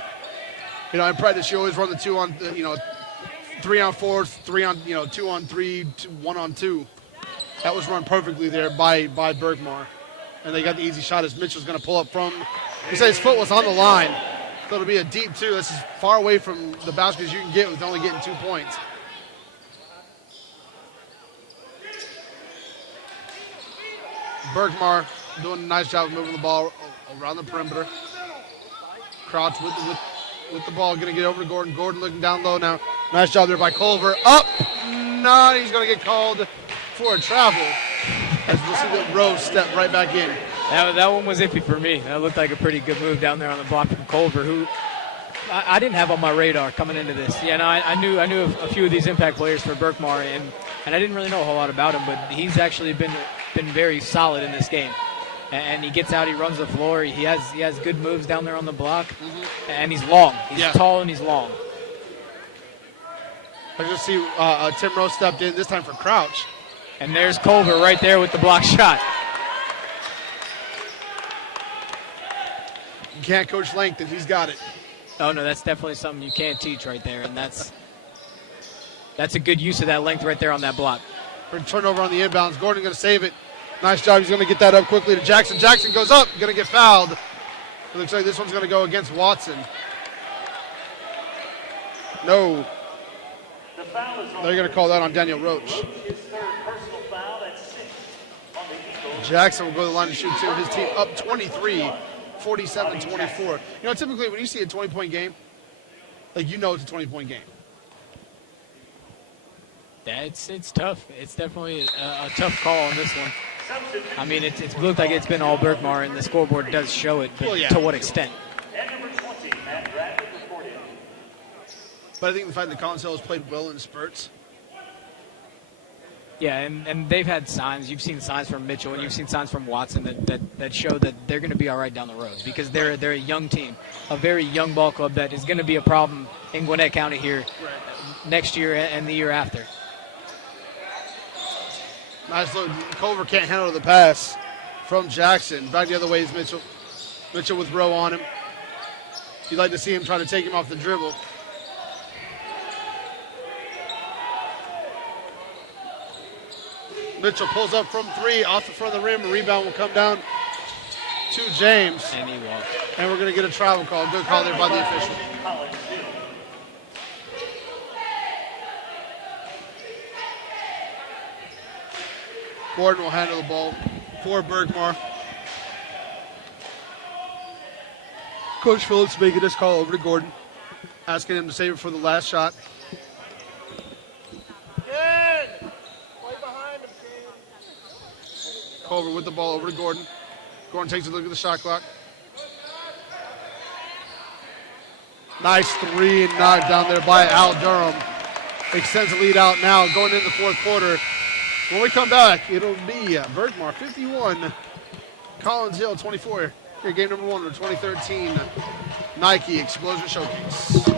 You know, in practice, you always run the 2 on, 3 on 4, 3 on, 2 on 3, 1 on 2. That was run perfectly there by Berkmar. And they got the easy shot as Mitchell's going to pull up from. He said his foot was on the line. So it'll be a deep 2. That's as far away from the basket as you can get with only getting 2 points. Berkmar doing a nice job of moving the ball around the perimeter. Crouch with the ball, going to get over to Gordon. Gordon looking down low now. Nice job there by Culver. Up! No, he's going to get called for a travel. As we'll see that Rose step right back in. That one was iffy for me. That looked like a pretty good move down there on the block from Culver, who I didn't have on my radar coming into this. Yeah, no, I knew a few of these impact players for Berkmar, and I didn't really know a whole lot about him, but he's actually been very solid in this game. And he gets out, he runs the floor, he has good moves down there on the block, and he's long. He's tall and he's long. I just see Tim Rose stepped in, this time for Crouch. And there's Culver right there with the block shot. You can't coach length if he's got it. Oh, no, that's definitely something you can't teach right there, and that's a good use of that length right there on that block. For turnover on the inbounds, Gordon going to save it. Nice job. He's going to get that up quickly to Jackson. Jackson goes up, going to get fouled. It looks like this one's going to go against Watson. No. They're going to call that on Daniel Roach. Jackson will go to the line to shoot 2. His team up 23, 47-24. Typically when you see a 20-point game, it's a 20-point game. Yeah, it's tough. It's definitely a tough call on this one. I mean, it's looked like it's been all Berkmar, and the scoreboard does show it, but to what extent? But I think the fact that Collins Hill has played well in spurts. Yeah, and they've had signs. You've seen signs from Mitchell, and you've seen signs from Watson that show that they're going to be all right down the road because they're a young team, a very young ball club that is going to be a problem in Gwinnett County here next year and the year after. Nice look. Culver can't handle the pass from Jackson. Back the other way is Mitchell. Mitchell with Rowe on him. You'd like to see him try to take him off the dribble. Mitchell pulls up from 3 off the front of the rim. A rebound will come down to James. And he walked. And we're going to get a travel call. Good call there by the official. Gordon will handle the ball for Berkmar. Coach Phillips making this call over to Gordon, asking him to save it for the last shot. Culver with the ball over to Gordon. Gordon takes a look at the shot clock. Nice 3 and knocked down there by Al Durham. Extends the lead out now going into the fourth quarter. When we come back, it'll be Berkmar 51, Collins Hill 24. Here, game number 1 of the 2013 Nike Explosion Showcase.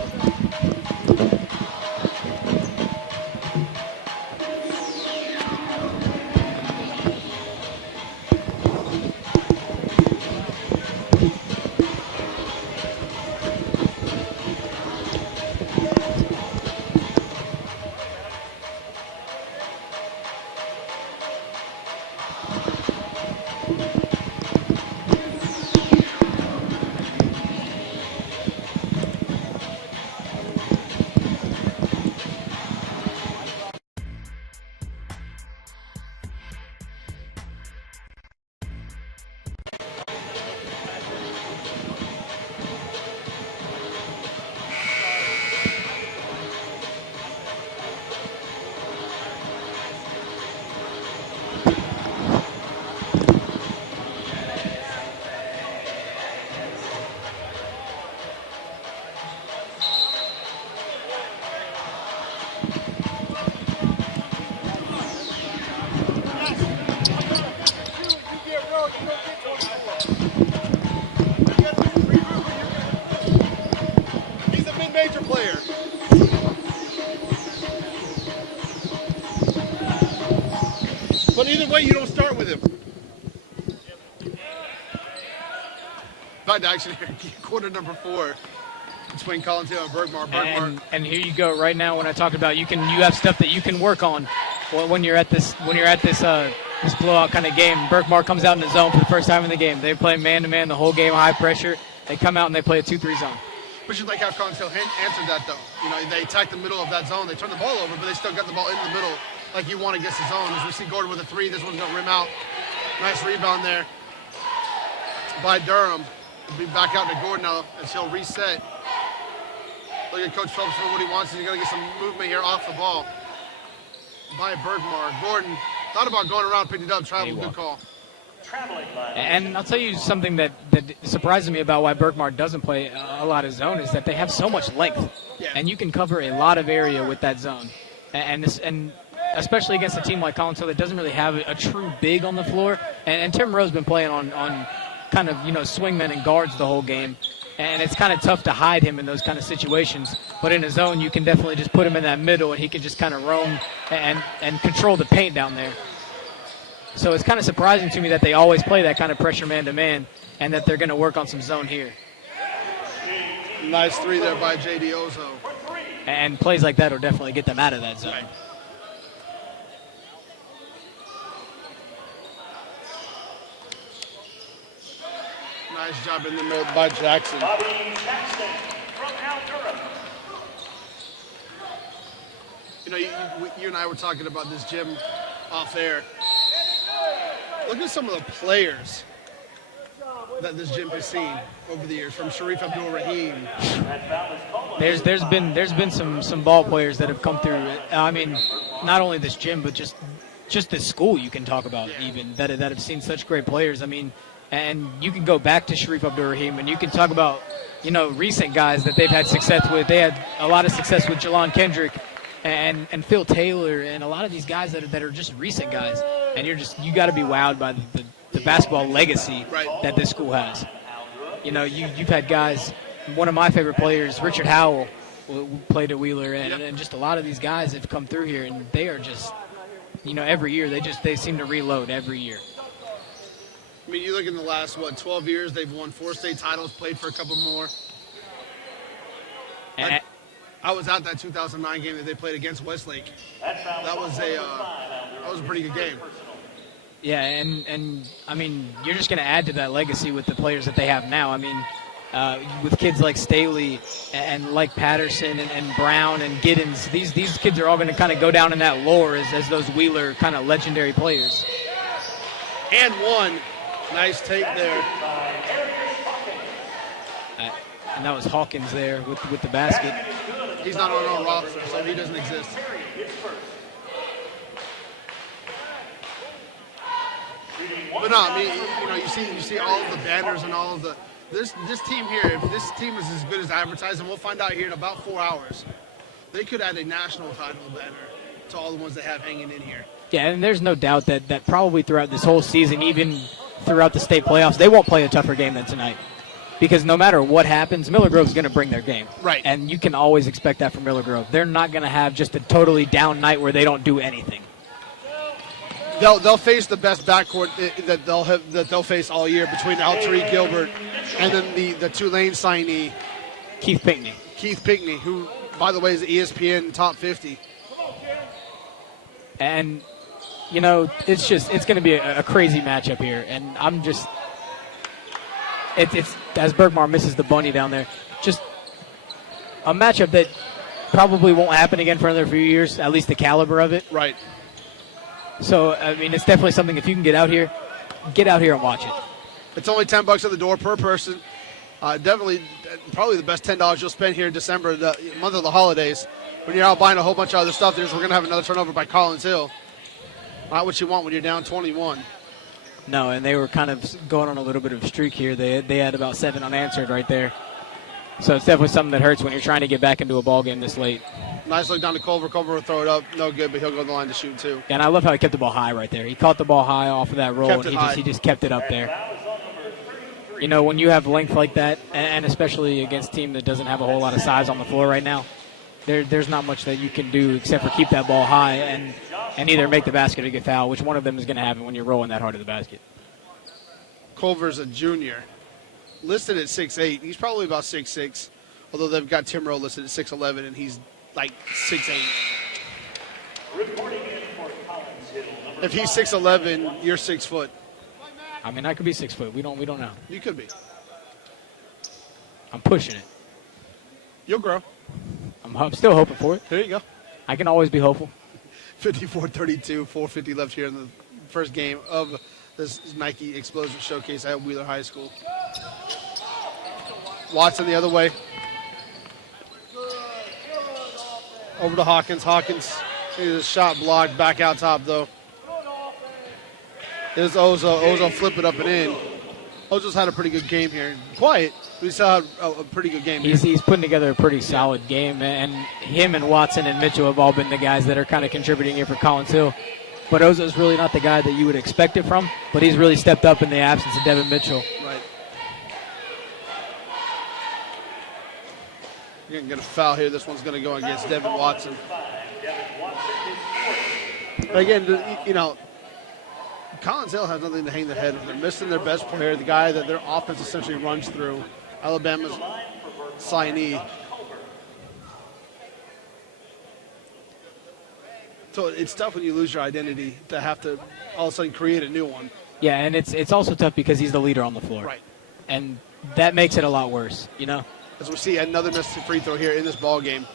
But either way, you don't start with him. About to actually quarter number 4 between Collinsdale and Berkmar. And here you go. Right now, when I talk about you have stuff that you can work on when you're at this this blowout kind of game. Berkmar comes out in the zone for the first time in the game. They play man-to-man the whole game, high pressure. They come out and they play a 2-3 zone. Which is like how Collinsdale answered that, though. You know, they attack the middle of that zone. They turn the ball over, but they still got the ball in the middle like you want against the zone. As we see Gordon with a 3, this one's going to rim out. Nice rebound there by Durham. He'll be back out to Gordon now as he'll reset. Look at Coach Phelps for what he wants. He's going to get some movement here off the ball by Berkmar. Gordon thought about going around, picked it up, traveled, good call. And I'll tell you something that surprises me about why Berkmar doesn't play a lot of zone is that they have so much length. Yeah. And you can cover a lot of area with that zone. And especially against a team like Collinsville that doesn't really have a true big on the floor. And Tim Rowe's been playing on kind of, swingmen and guards the whole game. And it's kind of tough to hide him in those kind of situations. But in a zone, you can definitely just put him in that middle, and he can just kind of roam and control the paint down there. So it's kind of surprising to me that they always play that kind of pressure man-to-man and that they're going to work on some zone here. Nice 3 there by J.D. Ozo. And plays like that will definitely get them out of that zone. Right. Nice job in the middle by Jackson. Bobby Jackson from Al Durham. You know, you and I were talking about this gym off air. Look at some of the players that this gym has seen over the years, from Sharif Abdul-Rahim. There's been some ball players that have come through. I mean, not only this gym, but just this school you can talk about even that have seen such great players. I mean, and you can go back to Sharif Abdul-Rahim and you can talk about, recent guys that they've had success with. They had a lot of success with Jelon Kendrick and Phil Taylor and a lot of these guys that are just recent guys. And you got to be wowed by the basketball legacy that this school has. You've had guys. One of my favorite players, Richard Howell, who played at Wheeler, and just a lot of these guys have come through here, and they are just, every year they seem to reload every year. I mean, you look in the last 12 years, they've won 4 state titles, played for a couple more. I was at that 2009 game that they played against Westlake. That was a pretty good game. Yeah, and I mean, you're just going to add to that legacy with the players that they have now. I mean, with kids like Staley and like Patterson and Brown and Giddens, these kids are all going to kind of go down in that lore as those Wheeler kind of legendary players. And one. Nice take there. And that was Hawkins there with the basket. He's not on our roster, so he doesn't exist. But no, I mean, you see all of the banners and all of the this team here. If this team is as good as advertised, and we'll find out here in about 4 hours, they could add a national title banner to all the ones they have hanging in here. Yeah, and there's no doubt that probably throughout this whole season, even throughout the state playoffs, they won't play a tougher game than tonight. Because no matter what happens, Miller Grove's going to bring their game. Right. And you can always expect that from Miller Grove. They're not going to have just a totally down night where they don't do anything. They'll face the best backcourt that they'll face all year between Altari Gilbert and then the Tulane signee Keith Pinckney, who, by the way, is ESPN top 50. And it's going to be a crazy matchup here, and it's as Berkmar misses the bunny down there, just a matchup that probably won't happen again for another few years, at least the caliber of it. Right. So, I mean, it's definitely something, if you can get out here and watch it. It's only $10 at the door per person. Definitely, probably the best $10 you'll spend here in December, the month of the holidays. When you're out buying a whole bunch of other stuff, we're going to have another turnover by Collins Hill. Not what you want when you're down 21. No, and they were kind of going on a little bit of a streak here. They had about 7 unanswered right there. So it's definitely something that hurts when you're trying to get back into a ball game this late. Nice look down to Culver. Culver will throw it up. No good, but he'll go to the line to shoot, too. And I love how he kept the ball high right there. He caught the ball high off of that roll, and he just kept it up there. When you have length like that, and especially against a team that doesn't have a whole lot of size on the floor right now, there's not much that you can do except for keep that ball high. And and either make the basket or get fouled, which one of them is going to happen when you're rolling that hard to the basket. Culver's a junior, listed at 6'8". He's probably about 6'6", although they've got Tim Rowe listed at 6'11", and he's like 6'8". Reporting in for Collinsville, number If he's 5. 6'11", you're 6 foot. I mean, I could be 6 foot. We don't know. You could be. I'm pushing it. You'll grow. I'm still hoping for it. There you go. I can always be hopeful. 54-32, 4:50 left here in the first game of this Nike Explosion Showcase at Wheeler High School. Watson the other way. Over to Hawkins. Hawkins is a shot blocked. Back out top, though. There's Ozo. Ozo flip it up and in. Ozo's had a pretty good game here. Quiet, but he's still had a pretty good game here. He's putting together a pretty solid game, and him and Watson and Mitchell have all been the guys that are kind of contributing here for Collins Hill. But Ozo's really not the guy that you would expect it from, but he's really stepped up in the absence of Devin Mitchell. Right. You're going to get a foul here. This one's going to go against Devin Watson. Again, you know, Collins Hill has nothing to hang their head with. They're missing their best player, the guy that their offense essentially runs through, Alabama's signee. So it's tough when you lose your identity to have to all of a sudden create a new one. Yeah, and it's also tough because he's the leader on the floor. Right. And that makes it a lot worse, you know? As we see another missed free throw here in this ball game.